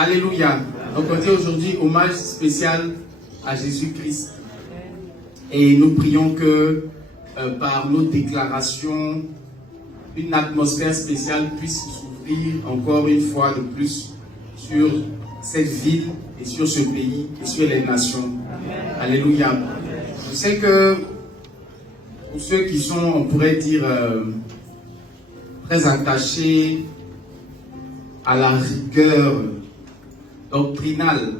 Alléluia. Donc on dit aujourd'hui hommage spécial à Jésus-Christ. Et nous prions que par nos déclarations, une atmosphère spéciale puisse s'ouvrir encore une fois de plus sur cette ville et sur ce pays et sur les nations. Alléluia. Je sais que pour ceux qui sont, on pourrait dire, très attachés à la rigueur doctrinale,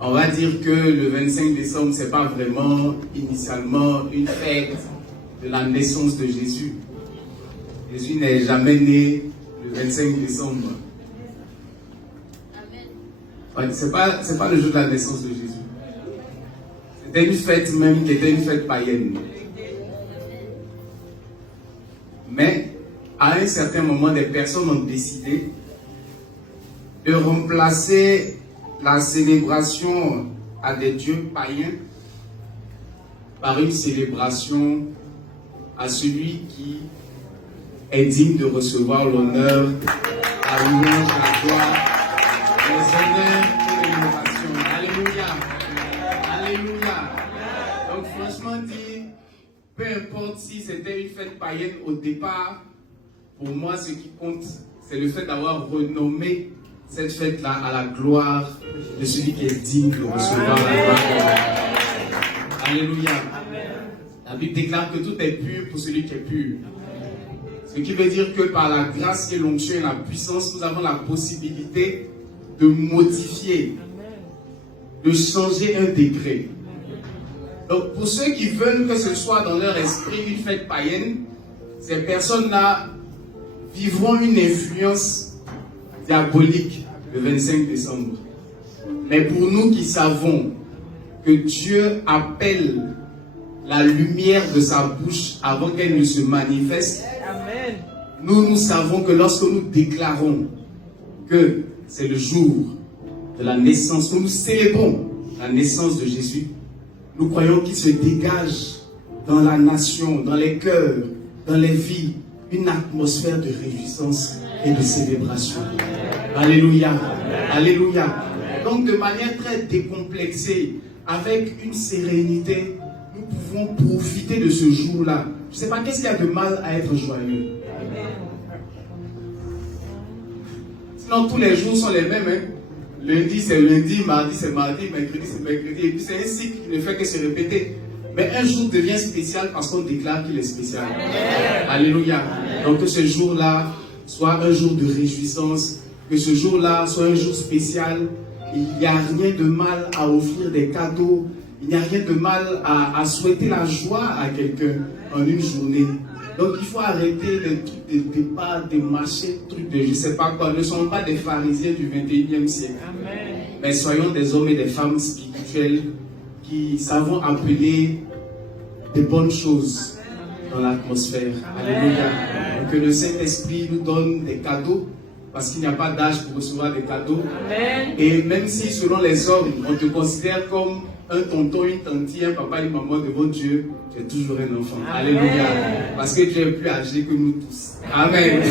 on va dire que le 25 décembre, ce n'est pas vraiment initialement une fête de la naissance de Jésus. Jésus n'est jamais né le 25 décembre. Ce n'est pas le jour de la naissance de Jésus. C'était une fête même qui était une fête païenne. Mais à un certain moment, des personnes ont décidé de remplacer la célébration à des dieux païens par une célébration à celui qui est digne de recevoir l'honneur, la louange, la gloire, les honneurs et l'innovation. Alléluia. Alléluia. Donc franchement dit, peu importe si c'était une fête païenne au départ, pour moi ce qui compte, c'est le fait d'avoir renommé cette fête-là à la gloire de celui qui est digne de recevoir la gloire. Alléluia. La Bible déclare que tout est pur pour celui qui est pur. Ce qui veut dire que par la grâce et l'onction et la puissance, nous avons la possibilité de modifier, de changer un décret. Donc pour ceux qui veulent que ce soit dans leur esprit une fête païenne, ces personnes-là vivront une influence diabolique le 25 décembre. Mais pour nous qui savons que Dieu appelle la lumière de sa bouche avant qu'elle ne se manifeste, Amen. Nous savons que lorsque nous déclarons que c'est le jour de la naissance, où nous célébrons la naissance de Jésus, nous croyons qu'il se dégage dans la nation, dans les cœurs, dans les vies, une atmosphère de réjouissance et de célébration. Alléluia. Alléluia. Donc de manière très décomplexée, avec une sérénité, nous pouvons profiter de ce jour-là. Je ne sais pas, qu'est-ce qu'il y a de mal à être joyeux? Sinon, tous les jours sont les mêmes. Lundi, c'est lundi, mardi, c'est mardi, mercredi, c'est mercredi. Et puis c'est un cycle qui ne fait que se répéter. Mais un jour devient spécial parce qu'on déclare qu'il est spécial. Alléluia. Donc que ce jour-là soit un jour de réjouissance, que ce jour-là soit un jour spécial. Il n'y a rien de mal à offrir des cadeaux. Il n'y a rien de mal à souhaiter la joie à quelqu'un en une journée. Donc il faut arrêter les trucs de débat, de marché, trucs de je ne sais pas quoi. Ne sommes pas des pharisiens du 21e siècle. Amen. Mais soyons des hommes et des femmes spirituels qui savons appeler des bonnes choses dans l'atmosphère. Alléluia. Donc que le Saint-Esprit nous donne des cadeaux, parce qu'il n'y a pas d'âge pour recevoir des cadeaux. Amen. Et même si selon les hommes, on te considère comme un tonton, une tantine, un papa, une maman devant Dieu, tu es toujours un enfant. Amen. Alléluia. Parce que Dieu est plus âgé que nous tous. Amen.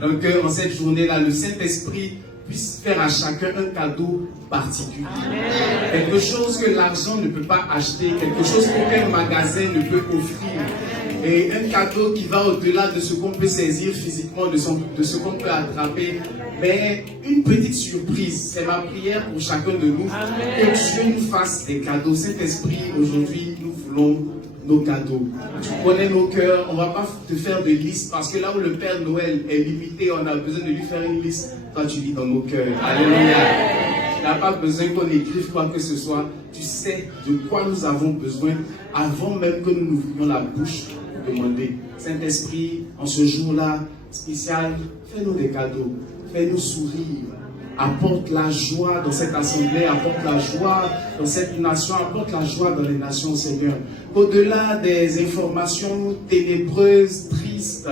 Donc en cette journée-là, le Saint-Esprit puisse faire à chacun un cadeau particulier. Amen. Quelque chose que l'argent ne peut pas acheter, quelque chose qu'aucun magasin ne peut offrir. Et un cadeau qui va au-delà de ce qu'on peut saisir physiquement, de ce qu'on peut attraper. Mais une petite surprise, c'est ma prière pour chacun de nous. Amen. Que Dieu nous fasse des cadeaux. Saint-Esprit, aujourd'hui, nous voulons nos cadeaux. Tu connais nos cœurs, on ne va pas te faire de liste parce que là où le Père Noël est limité, on a besoin de lui faire une liste. Toi, tu vis dans nos cœurs. Alléluia. Tu n'as pas besoin qu'on écrive quoi que ce soit. Tu sais de quoi nous avons besoin avant même que nous n'ouvrions la bouche pour demander. Saint-Esprit, en ce jour-là spécial, fais-nous des cadeaux. Fais-nous sourire. Apporte la joie dans cette assemblée, apporte la joie dans cette nation, apporte la joie dans les nations, Seigneur. Au-delà des informations ténébreuses, tristes,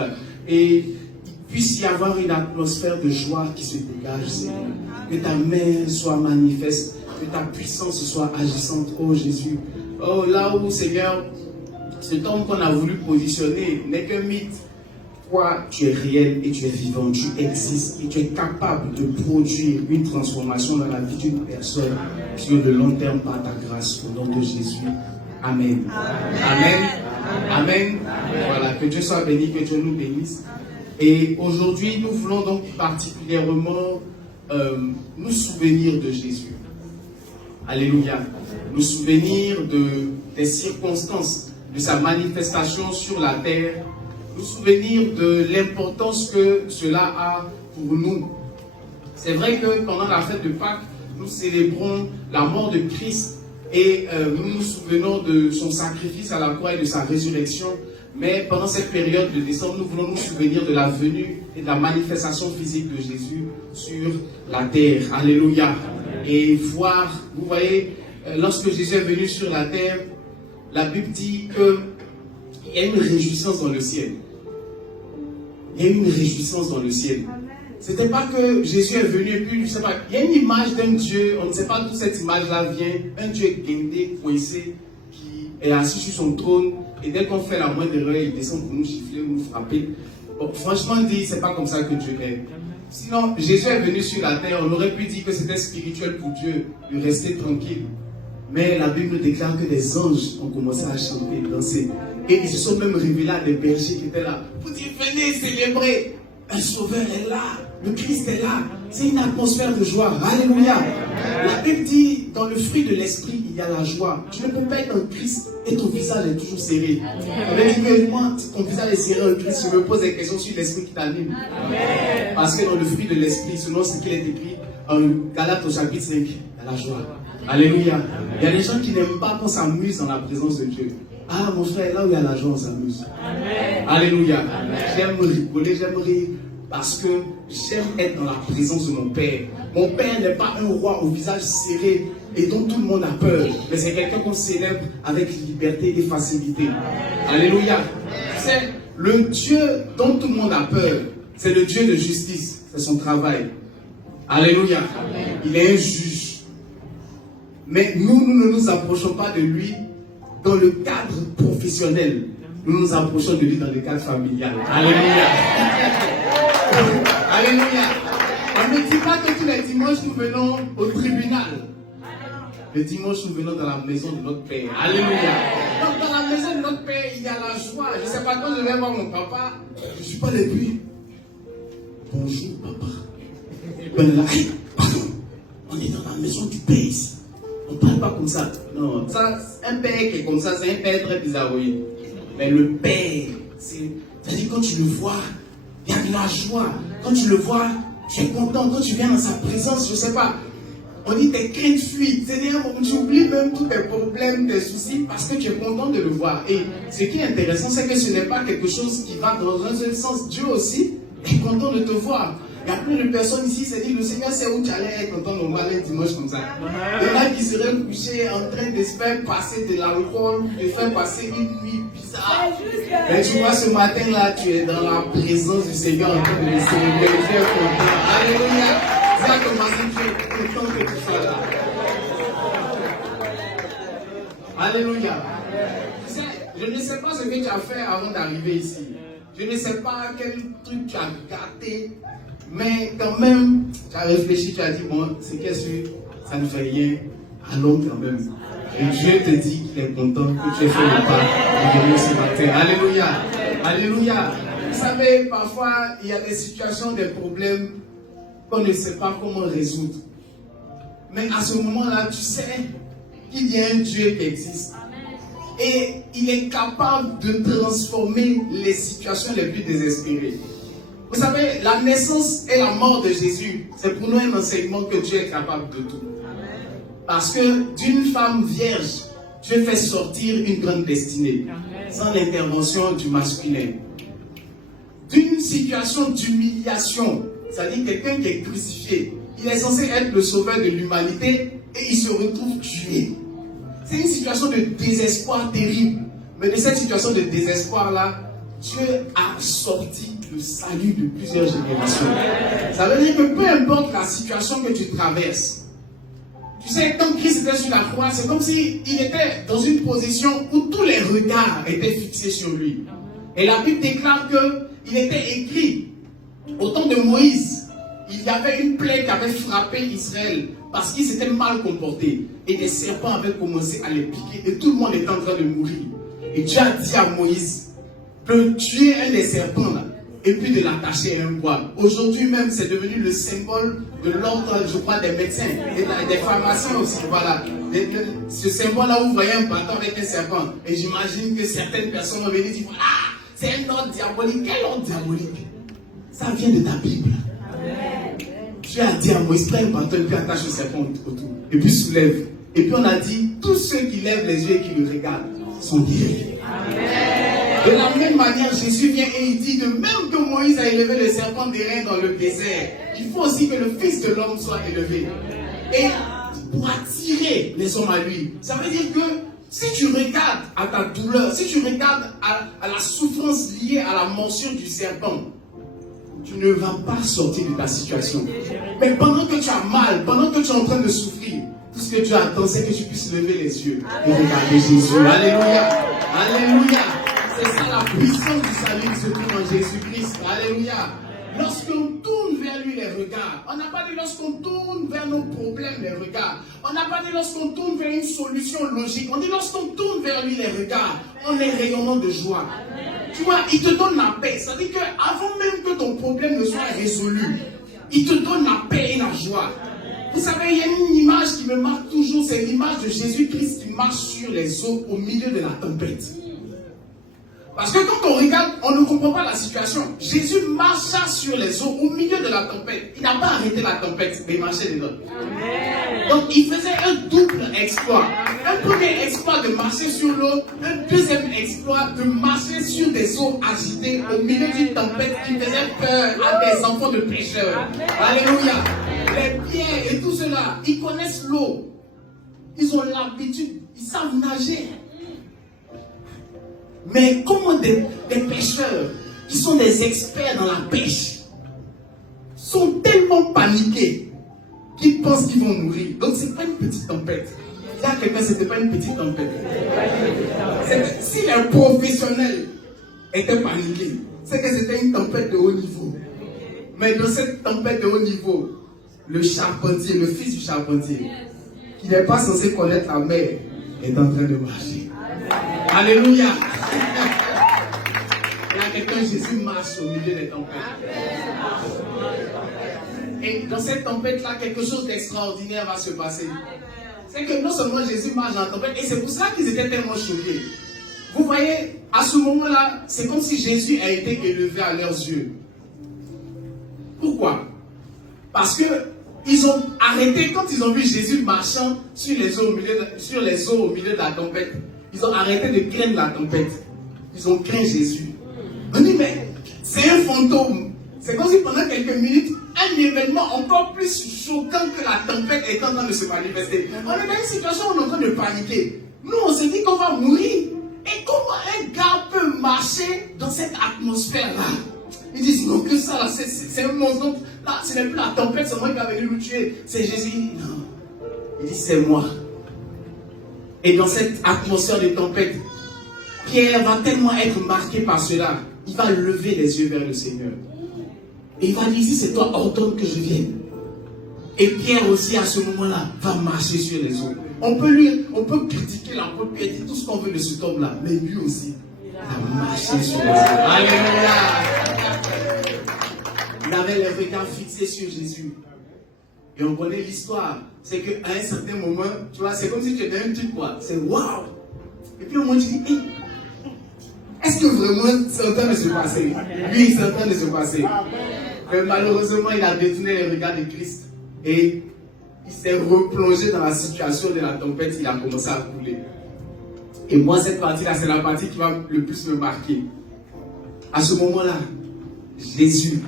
et il puisse y avoir une atmosphère de joie qui se dégage, Seigneur. Que ta main soit manifeste, que ta puissance soit agissante, oh Jésus. Oh, là où, Seigneur, cet homme qu'on a voulu positionner n'est qu'un mythe. toi, tu es réel et tu es vivant, tu existes et tu es capable de produire une transformation dans la vie d'une personne sur le long terme par ta grâce, au nom de Jésus. Amen. Amen. Amen. Voilà, que Dieu soit béni, que Dieu nous bénisse. Et aujourd'hui, nous voulons donc particulièrement nous souvenir de Jésus. Alléluia. Nous souvenir des circonstances de sa manifestation sur la terre, nous souvenir de l'importance que cela a pour nous. C'est vrai que pendant la fête de Pâques, nous célébrons la mort de Christ et nous nous souvenons de son sacrifice à la croix et de sa résurrection. Mais pendant cette période de décembre, nous voulons nous souvenir de la venue et de la manifestation physique de Jésus sur la terre. Alléluia. Et voir, vous voyez, lorsque Jésus est venu sur la terre, la Bible dit qu'il y a une réjouissance dans le ciel. Il y a une réjouissance dans le ciel. C'était pas que Jésus est venu et puis, je sais pas, il y a une image d'un Dieu, on ne sait pas d'où cette image-là vient, un Dieu guindé, coincé, qui est assis sur son trône, et dès qu'on fait la moindre erreur, il descend pour nous gifler ou nous frapper. Bon, franchement dit, c'est pas comme ça que Dieu est. Sinon, Jésus est venu sur la terre, on aurait pu dire que c'était spirituel pour Dieu, de rester tranquille. Mais la Bible déclare que des anges ont commencé à chanter, danser. Et ils se sont même révélés à des bergers qui étaient là. Pour dire, venez célébrer. Un sauveur est là. Le Christ est là. C'est une atmosphère de joie. Alléluia. La Bible dit, dans le fruit de l'esprit, il y a la joie. Tu ne peux pas être en Christ et ton visage est toujours serré. Avec moi, si ton visage est serré en Christ, je me pose des questions sur l'esprit qui t'anime. Parce que dans le fruit de l'esprit, selon ce qu'il est écrit en Galates au chapitre 5, il y a la joie. Alléluia. Il y a des gens qui n'aiment pas qu'on s'amuse dans la présence de Dieu. Ah, mon frère, là où il y a la joie, on s'amuse. Alléluia. J'aime rigoler, j'aime rire. Parce que j'aime être dans la présence de mon Père. Mon Père n'est pas un roi au visage serré et dont tout le monde a peur. Mais c'est quelqu'un qu'on célèbre avec liberté et facilité. Alléluia. C'est le Dieu dont tout le monde a peur. C'est le Dieu de justice. C'est son travail. Alléluia. Il est un juge. Mais nous ne nous approchons pas de lui dans le cadre professionnel. Nous nous approchons de lui dans le cadre familial. Alléluia. Alléluia. On ne dit pas que tous les dimanches nous venons au tribunal. Le dimanche nous venons dans la maison de notre Père. Alléluia. Donc dans la maison de notre Père, il y a la joie. Je ne sais pas, quand je vais voir mon papa, je ne suis pas depuis. Bonjour papa. Ben là, pardon, on est dans la maison du Père ici. On ne parle pas comme ça. Non, ça, un père qui est comme ça, c'est un père très bizarre, oui. Mais le Père, c'est-à-dire quand tu le vois, il y a de la joie. Quand tu le vois, tu es content. Quand tu viens dans sa présence, je ne sais pas. On dit tes craintes fuient. C'est-à-dire, tu oublies même tous tes problèmes, tes soucis, parce que tu es content de le voir. Et ce qui est intéressant, c'est que ce n'est pas quelque chose qui va dans un seul sens. Dieu aussi est content de te voir. Il y a plein de personnes ici qui se disent, le Seigneur sait où tu allais être content de voir un dimanche comme ça. Il y en a qui seraient couchés en train de se faire passer de l'alcool, de faire passer une nuit bizarre. Mais tu vois, ce matin-là, tu es dans la présence du Seigneur en train de le célébrer. Tu es content. Alléluia. Ça a commencé, tu es content que tu sois là. Alléluia. Tu sais, je ne sais pas ce que tu as fait avant d'arriver ici. Je ne sais pas quel truc tu as gâté. Mais quand même, tu as réfléchi, tu as dit, bon, c'est qu'est-ce que ça ne fait rien, allons quand même. Et Dieu te dit qu'il est content que tu aies fait le pas de venir ce matin. Alléluia. Alléluia. Vous savez, parfois, il y a des situations, des problèmes qu'on ne sait pas comment résoudre. Mais à ce moment-là, tu sais qu'il y a un Dieu qui existe. Et il est capable de transformer les situations les plus désespérées. Vous savez, la naissance et la mort de Jésus, c'est pour nous un enseignement que Dieu est capable de tout. Parce que d'une femme vierge, Dieu fait sortir une grande destinée, sans l'intervention du masculin. D'une situation d'humiliation, c'est-à-dire quelqu'un qui est crucifié, il est censé être le sauveur de l'humanité et il se retrouve tué. C'est une situation de désespoir terrible. Mais de cette situation de désespoir-là, Dieu a sorti le salut de plusieurs générations. Ça veut dire que peu importe la situation que tu traverses, tu sais, quand Christ était sur la croix, c'est comme s'il était dans une position où tous les regards étaient fixés sur lui. Et la Bible déclare que il était écrit, au temps de Moïse, il y avait une plaie qui avait frappé Israël parce qu'ils s'étaient mal comportés. Et des serpents avaient commencé à les piquer et tout le monde était en train de mourir. Et Dieu a dit à Moïse de tuer un des serpents là, et puis de l'attacher à un bois. Aujourd'hui même, c'est devenu le symbole de l'ordre, je crois, des médecins et des pharmaciens aussi. Voilà. Ce symbole-là, vous voyez un bâton avec un serpent. Et j'imagine que certaines personnes vont venir dire, ah, c'est un ordre diabolique. Quel ordre diabolique? Ça vient de ta Bible. Dieu a dit à Moïse, prends un bâton et puis attache le serpent autour. Et puis soulève. Et puis on a dit, tous ceux qui lèvent les yeux et qui le regardent sont guéris. De la même manière, Jésus vient et il dit, de même que Moïse a élevé le serpent d'airain dans le désert, il faut aussi que le Fils de l'homme soit élevé. Et pour attirer les hommes à lui, ça veut dire que si tu regardes à ta douleur, si tu regardes à la souffrance liée à la morsure du serpent, tu ne vas pas sortir de ta situation. Mais pendant que tu as mal, pendant que tu es en train de souffrir, tout ce que tu attends, c'est que tu puisses lever les yeux et regarder Jésus. Alléluia. Alléluia. C'est ça la puissance du salut qui se trouve en Jésus-Christ. Alléluia. Lorsqu'on tourne vers lui les regards, on n'a pas dit lorsqu'on tourne vers nos problèmes les regards, on n'a pas dit lorsqu'on tourne vers une solution logique, on dit lorsqu'on tourne vers lui les regards, on est rayonnant de joie. Tu vois, il te donne la paix. Ça veut dire qu'avant même que ton problème ne soit résolu, il te donne la paix et la joie. Vous savez, il y a une image qui me marque toujours, c'est l'image de Jésus-Christ qui marche sur les eaux au milieu de la tempête. Parce que quand on regarde, on ne comprend pas la situation. Jésus marcha sur les eaux au milieu de la tempête. Il n'a pas arrêté la tempête, mais il marchait dedans. Donc il faisait un double exploit. Un premier exploit de marcher sur l'eau, un deuxième exploit de marcher sur des eaux agitées au milieu d'une tempête qui faisait peur à des enfants de pécheurs. Alléluia. Les pierres et tout cela, ils connaissent l'eau. Ils ont l'habitude, ils savent nager. Mais comment des pêcheurs qui sont des experts dans la pêche sont tellement paniqués qu'ils pensent qu'ils vont mourir. Donc ce n'est pas une petite tempête. Dis à quelqu'un, ce n'était pas une petite tempête. Si les professionnels étaient paniqués, c'est que c'était une tempête de haut niveau. Mais dans cette tempête de haut niveau, le charpentier, le fils du charpentier, qui n'est pas censé connaître la mer, est en train de marcher. Alléluia. Il y a quelqu'un, Jésus marche au milieu des tempêtes. Et dans cette tempête-là, quelque chose d'extraordinaire va se passer. C'est que non seulement Jésus marche dans la tempête, et c'est pour ça qu'ils étaient tellement choqués. Vous voyez, à ce moment-là, c'est comme si Jésus a été élevé à leurs yeux. Pourquoi? Parce que ils ont arrêté, quand ils ont vu Jésus marchant sur les eaux au milieu de la tempête, ils ont arrêté de craindre la tempête. Ils ont craint Jésus. On dit, mais c'est un fantôme. C'est comme si pendant quelques minutes, un événement encore plus choquant que la tempête est en train de se manifester. On est dans une situation où on est en train de paniquer. Nous, on se dit qu'on va mourir. Et comment un gars peut marcher dans cette atmosphère-là? Ils disent, non, que ça, c'est un monstre. Donc, là, ce n'est plus la tempête, c'est moi qui va venir nous tuer. C'est Jésus. Non. Il dit, c'est moi. Et dans cette atmosphère de tempête, Pierre va tellement être marqué par cela, il va lever les yeux vers le Seigneur. Et il va dire, si c'est toi, ordonne que je vienne. Et Pierre aussi, à ce moment-là, va marcher sur les eaux. On peut critiquer l'apôtre Pierre, dire tout ce qu'on veut de cet homme-là, mais lui aussi, il a marché sur les eaux. Alléluia! Il avait les regards fixés sur Jésus. Et on connaît l'histoire. C'est qu'à un certain moment, tu vois, c'est comme si tu étais un truc, quoi. C'est waouh! Et puis au moment, tu dis, hey, est-ce que vraiment c'est en train de se passer? Oui, c'est en train de se passer. Mais malheureusement, il a détourné les regards de Christ. Et il s'est replongé dans la situation de la tempête. Il a commencé à couler. Et moi, cette partie-là, c'est la partie qui va le plus me marquer. À ce moment-là, Jésus,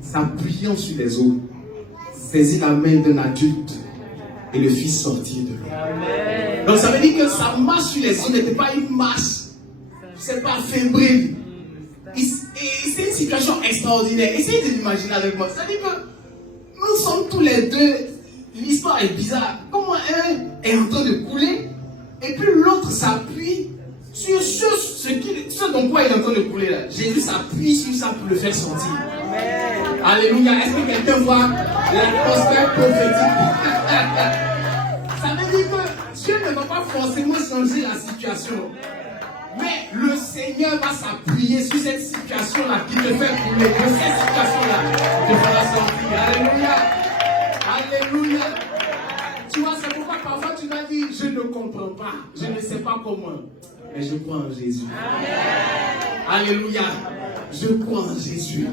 s'appuyant sur les eaux, saisit la main d'un adulte et le fit sortir de l'eau. Donc ça veut dire que sa marche sur les eaux n'était pas une marche. C'est pas fébrile. C'est une situation extraordinaire. Essayez de l'imaginer avec moi. C'est-à-dire que nous sommes tous les deux. L'histoire est bizarre. Comment un est en train de couler et puis l'autre s'appuie sur ce dont quoi il est en train de couler là. Jésus s'appuie sur ça pour le faire sortir. Amen. Alléluia. Est-ce que quelqu'un voit l'atmosphère prophétique? Ça veut dire que Dieu ne va pas forcément changer la situation. Mais le Seigneur va s'appuyer sur cette situation-là qui te fait couler. De cette situation-là, te fera sortir. Alléluia. Alléluia. Tu vois, c'est pourquoi parfois tu dois dire, je ne comprends pas, je ne sais pas comment. Mais je crois en Jésus. Amen. Alléluia. Je crois en Jésus.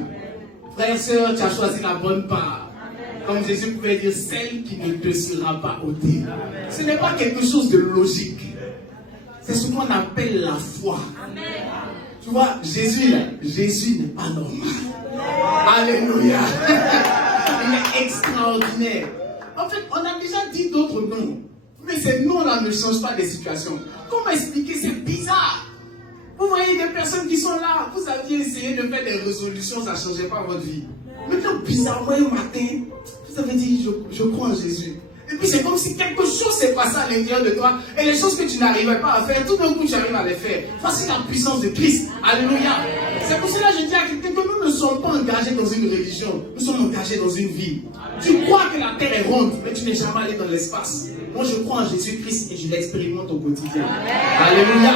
Frère et sœur, tu as choisi la bonne part. Comme Jésus pouvait dire, celle qui ne te sera pas ôtée. Ce n'est pas quelque chose de logique. C'est ce qu'on appelle la foi. Amen. Tu vois, Jésus n'est pas normal. Alléluia. Il est extraordinaire. En fait, on a déjà dit d'autres noms. Mais ces noms-là ne changent pas des situations. Comment expliquer? C'est bizarre. Vous voyez des personnes qui sont là. Vous aviez essayé de faire des résolutions, ça ne changeait pas votre vie. Maintenant, bizarrement, un matin, vous avez dit, je crois en Jésus. Et puis c'est comme si quelque chose s'est passé à l'intérieur de toi. Et les choses que tu n'arrivais pas à faire, tout d'un coup tu arrives à les faire. Voici la puissance de Christ. Alléluia. C'est pour cela que je dis à quelqu'un que nous ne sommes pas engagés dans une religion. Nous sommes engagés dans une vie. Tu crois que la terre est ronde, mais tu n'es jamais allé dans l'espace. Moi je crois en Jésus-Christ et je l'expérimente au quotidien. Alléluia.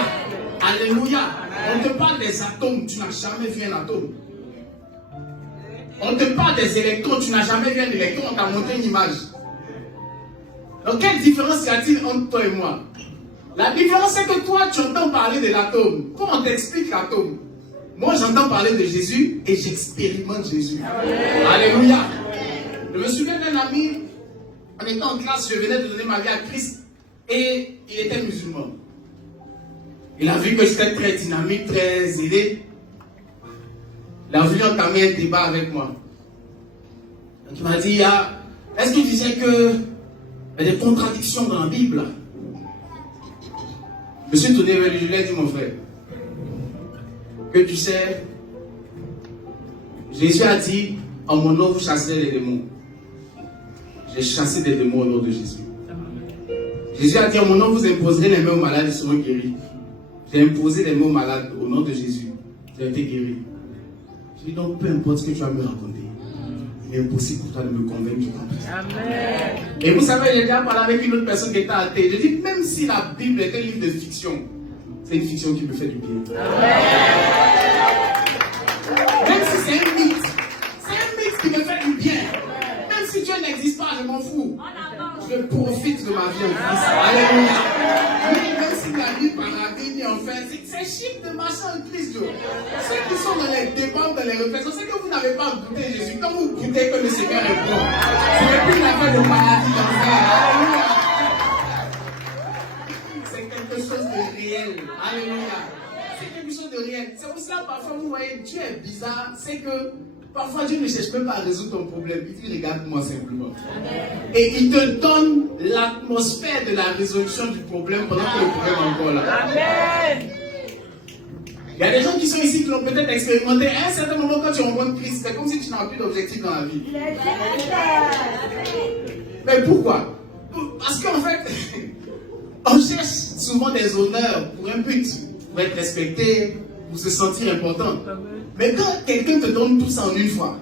Alléluia. On te parle des atomes, tu n'as jamais vu un atome. On te parle des électrons, tu n'as jamais vu un électron, on t'a montré une image. Donc, quelle différence y a-t-il entre toi et moi? La différence, c'est que toi, tu entends parler de l'atome. Comment on t'explique l'atome? Moi, j'entends parler de Jésus et j'expérimente Jésus. Amen. Alléluia. Je me souviens d'un ami, en étant en classe, je venais de donner ma vie à Christ et il était musulman. Il a vu que j'étais très dynamique, très aidé. Il a voulu entamer un débat avec moi. Donc, il m'a dit, est-ce que tu sais que il y a des contradictions dans la Bible? Je me suis tourné vers lui, je lui ai dit, mon frère, que tu sais, Jésus a dit, en mon nom, vous chasserez les démons. J'ai chassé des démons au nom de Jésus. Jésus a dit, en mon nom, vous imposerez les mains aux malades, ils seront guéris. J'ai imposé les mains aux malades au nom de Jésus. J'ai été guéri. Je dis donc, peu importe ce que tu vas me raconter, il est impossible pour toi de me convaincre du contraire. Amen. Et vous savez, j'ai déjà parlé avec une autre personne qui était athée. Je dis, même si la Bible est un livre de fiction, c'est une fiction qui me fait du bien. Amen. Même si c'est un mythe qui me fait du bien. Même si Dieu n'existe pas, je m'en fous. Je profite de ma vie en Christ. Alléluia. Même si la vie paradis ni enfer, c'est chic de marcher en Christ. Ceux qui sont dans les débats, dans les réflexions, c'est que vous n'avez pas goûté Jésus. Quand vous goûtez que le Seigneur est bon, ce n'est plus une affaire de paradis d'enfer. Alléluia. C'est quelque chose de réel. Alléluia. C'est quelque chose de réel. C'est pour cela parfois vous voyez Dieu est bizarre. C'est que parfois Dieu ne cherche même pas à résoudre ton problème. Il dit regarde-moi simplement. Et il te donne l'atmosphère de la résolution du problème pendant que le problème est encore là. Amen. Il y a des gens qui sont ici qui l'ont peut-être expérimenté. À un certain moment, quand tu rencontres Christ, c'est comme si tu n'as plus d'objectif dans la vie. Mais pourquoi? Parce qu'en fait, on cherche souvent des honneurs pour un but, pour être respecté, pour se sentir important. Mais quand quelqu'un te donne tout ça en une fois,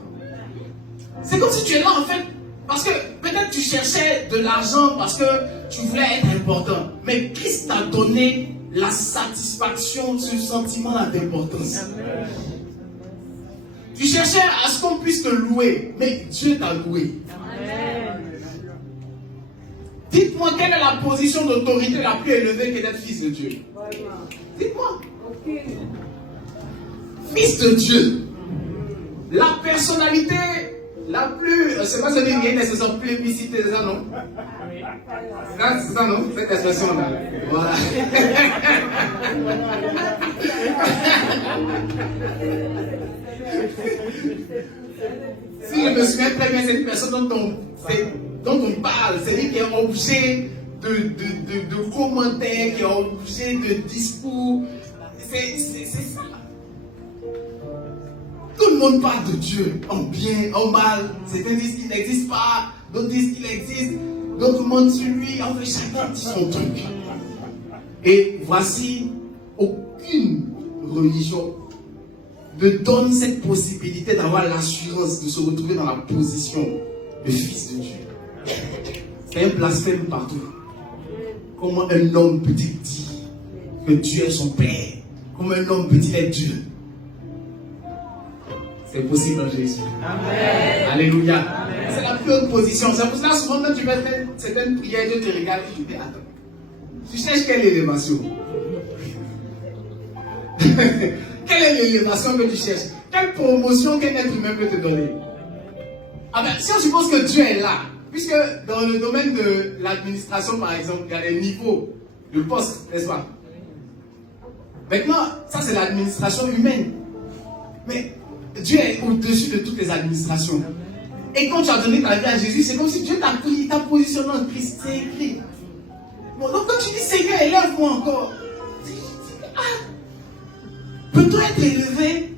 c'est comme si tu es là en fait, parce que peut-être tu cherchais de l'argent parce que tu voulais être important. Mais Christ t'a donné la satisfaction, ce sentiment d'importance. Tu cherchais à ce qu'on puisse te louer, mais Dieu t'a loué. Amen. Dites-moi, quelle est la position d'autorité la plus élevée que d'être fils de Dieu? Dites-moi. Fils de Dieu. La personnalité la plus... C'est pas ce qu'il y a une expression plébiscitée, c'est ça, non? C'est ça, non? Cette expression-là. Voilà. Si je me souviens très bien, c'est une personne dont on parle, c'est lui qui est objet de commentaires, qui est objet de discours. C'est ça. Tout le monde parle de Dieu, en bien, en mal. Certains disent qu'il n'existe pas, d'autres disent qu'il existe, d'autres mentent sur lui. En fait, chacun dit son truc. Et voici, aucune religion ne donne cette possibilité d'avoir l'assurance de se retrouver dans la position de fils de Dieu. C'est un blasphème partout. Comment un homme peut-il dire que Dieu est son Père? Comment un homme peut-il être Dieu? C'est possible en Jésus. Amen. Alléluia. Amen. C'est la plus haute position. C'est pour cela souvent quand tu fais certaines prières, Dieu te regarde et tu dis, attends, tu cherches quelle élévation? Quelle est l'élévation que tu cherches? Quelle promotion qu'un être humain peut te donner? Ah ben, si on suppose que Dieu est là, puisque dans le domaine de l'administration, par exemple, il y a des niveaux de poste, n'est-ce pas? Maintenant, ça c'est l'administration humaine. Mais Dieu est au-dessus de toutes les administrations. Et quand tu as donné ta vie à Jésus, c'est comme si Dieu t'a pris, t'a positionné en Christ. C'est écrit. Bon, donc quand tu dis Seigneur, élève-moi encore. Peut-on être élevé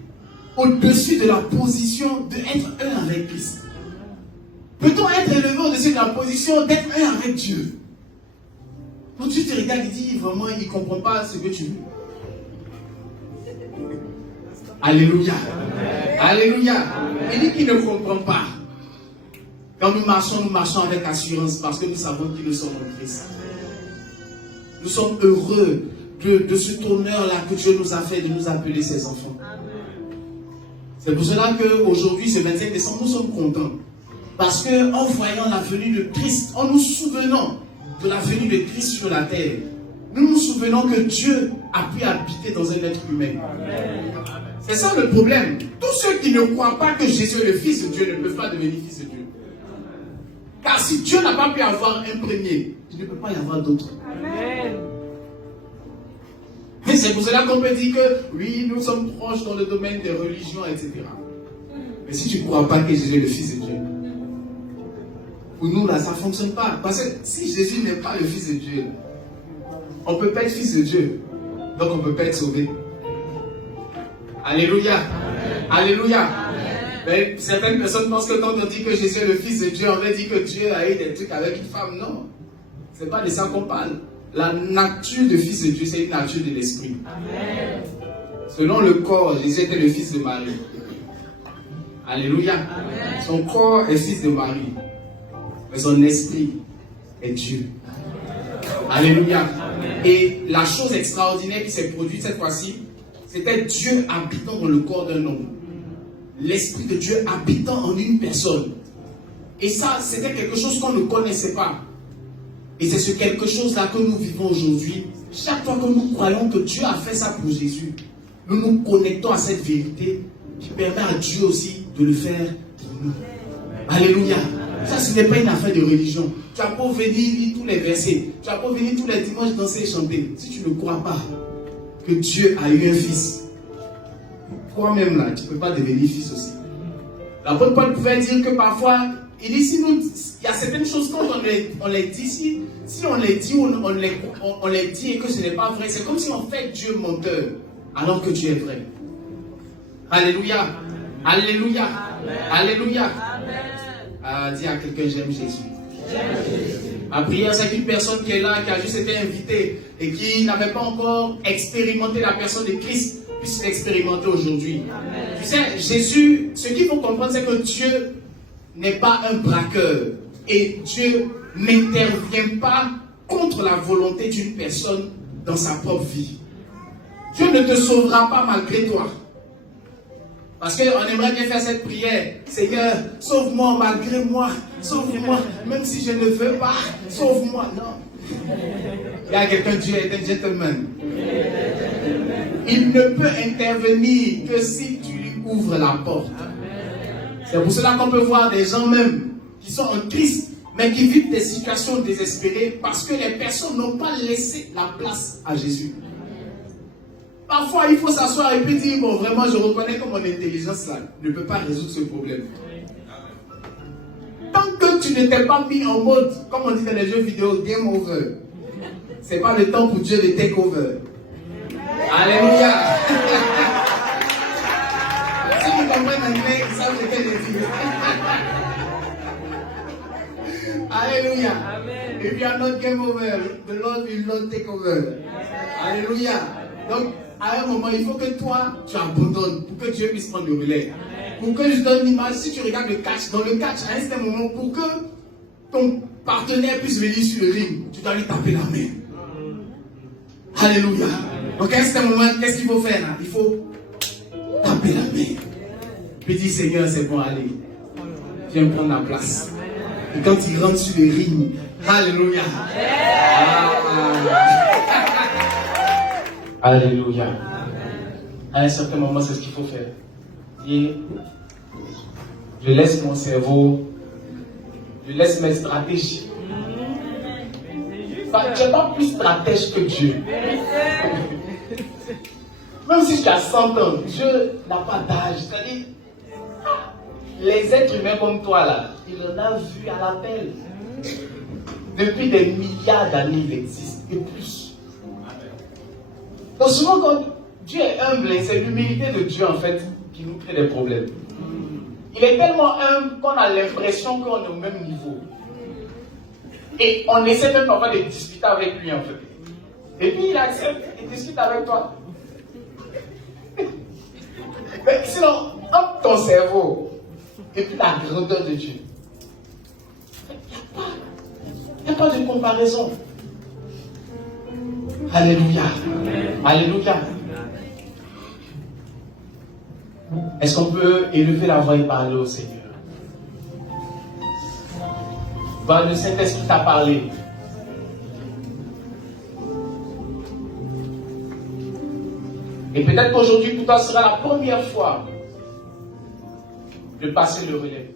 au-dessus de la position d'être un avec Christ? Peut-on être élevé au-dessus de la position d'être un avec Dieu? Quand tu te regardes, il dit vraiment, il ne comprend pas ce que tu veux. Alléluia. Amen. Alléluia. Amen. Il dit qu'il ne comprend pas. Quand nous marchons avec assurance parce que nous savons qui nous sommes en Christ. Nous sommes heureux de cet honneur-là que Dieu nous a fait de nous appeler ses enfants. C'est pour cela qu'aujourd'hui, ce 25 décembre, nous sommes contents. Parce qu'en voyant la venue de Christ, en nous souvenant de la venue de Christ sur la terre, nous nous souvenons que Dieu a pu habiter dans un être humain. C'est ça le problème. Tous ceux qui ne croient pas que Jésus est le Fils de Dieu ne peuvent pas devenir fils de Dieu. Car si Dieu n'a pas pu avoir un premier, il ne peut pas y avoir d'autre. Amen. Et c'est pour cela qu'on peut dire que oui, nous sommes proches dans le domaine des religions, etc. Mais si tu ne crois pas que Jésus est le Fils de Dieu, pour nous là, ça ne fonctionne pas. Parce que si Jésus n'est pas le Fils de Dieu, on ne peut pas être Fils de Dieu. Donc on ne peut pas être sauvé. Alléluia. Amen. Alléluia. Amen. Mais certaines personnes pensent que quand on dit que Jésus est le Fils de Dieu, on va dire que Dieu a eu des trucs avec une femme. Non. Ce n'est pas de ça qu'on parle. La nature de Fils de Dieu, c'est une nature de l'esprit. Amen. Selon le corps, Jésus était le Fils de Marie. Alléluia. Amen. Son corps est fils de Marie. Mais son esprit est Dieu. Alléluia. Amen. Et la chose extraordinaire qui s'est produite cette fois-ci, c'était Dieu habitant dans le corps d'un homme. L'Esprit de Dieu habitant en une personne. Et ça, c'était quelque chose qu'on ne connaissait pas. Et c'est ce quelque chose-là que nous vivons aujourd'hui. Chaque fois que nous croyons que Dieu a fait ça pour Jésus, nous nous connectons à cette vérité qui permet à Dieu aussi de le faire pour nous. Alléluia. Ça, ce n'est pas une affaire de religion. Tu as beau venir lire tous les versets. Tu as beau venir tous les dimanches danser et chanter. Si tu ne crois pas que Dieu a eu un fils, toi-même là, tu ne peux pas devenir fils aussi. L'apôtre Paul pouvait dire que parfois, il dit, il y a certaines choses quand on les dit, si on les dit ou on les dit et que ce n'est pas vrai, c'est comme si on fait Dieu menteur, alors que Dieu est vrai. Alléluia. Alléluia. Amen. Alléluia. Amen. Dis à quelqu'un, j'aime Jésus. J'aime Jésus. Ma prière, c'est qu'une personne qui est là, qui a juste été invitée et qui n'avait pas encore expérimenté la personne de Christ, puisse l'expérimenter aujourd'hui. Tu sais, Jésus, ce qu'il faut comprendre, c'est que Dieu n'est pas un braqueur et Dieu n'intervient pas contre la volonté d'une personne dans sa propre vie. Dieu ne te sauvera pas malgré toi. Parce qu'on aimerait bien faire cette prière. Seigneur, sauve-moi malgré moi. Sauve-moi, même si je ne veux pas. Sauve-moi. Non. Il y a quelqu'un, Dieu est un gentleman. Il ne peut intervenir que si tu lui ouvres la porte. C'est pour cela qu'on peut voir des gens même qui sont en Christ, mais qui vivent des situations désespérées parce que les personnes n'ont pas laissé la place à Jésus. Parfois, il faut s'asseoir et puis dire, bon, vraiment, je reconnais que mon intelligence là ne peut pas résoudre ce problème. Tant que tu ne t'es pas mis en mode, comme on dit dans les jeux vidéo, game over, ce n'est pas le temps pour Dieu de take over. Alléluia. Si vous comprenez l'anglais, ils savent ce qu'elle dit. Alléluia. If you are not game over, the Lord will not take over. Alléluia. Donc, à un moment, il faut que toi, tu abandonnes pour que Dieu puisse prendre le relais. Pour que je donne l'image, si tu regardes le catch, dans le catch, à un certain moment, pour que ton partenaire puisse venir sur le ring, tu dois lui taper la main. Alléluia. Donc, à un certain moment, qu'est-ce qu'il faut faire là? Il faut taper la main. Puis dire, Seigneur, c'est bon, allez. Viens prendre la place. Et quand il rentre sur le ring, alléluia. Alléluia. À un certain moment, c'est ce qu'il faut faire. Et je laisse mon cerveau, je laisse mes stratégies. Tu n'es pas plus stratège que Dieu. Même si tu as 100 ans, Dieu n'a pas d'âge. C'est-à-dire, les êtres humains comme toi, là, il en a vu à l'appel. Depuis des milliards d'années, il existe, et plus. Donc souvent, quand Dieu est humble, c'est l'humilité de Dieu, en fait, qui nous crée des problèmes. Il est tellement humble qu'on a l'impression qu'on est au même niveau. Et on essaie même parfois de discuter avec lui, en fait. Et puis, il accepte et discute avec toi. Mais sinon, entre ton cerveau et puis la grandeur de Dieu, il n'y a pas de comparaison. Alléluia. Alléluia. Est-ce qu'on peut élever la voix et parler au Seigneur? Le Saint-Esprit t'a parlé. Et peut-être qu'aujourd'hui, pour toi, ce sera la première fois de passer le relais.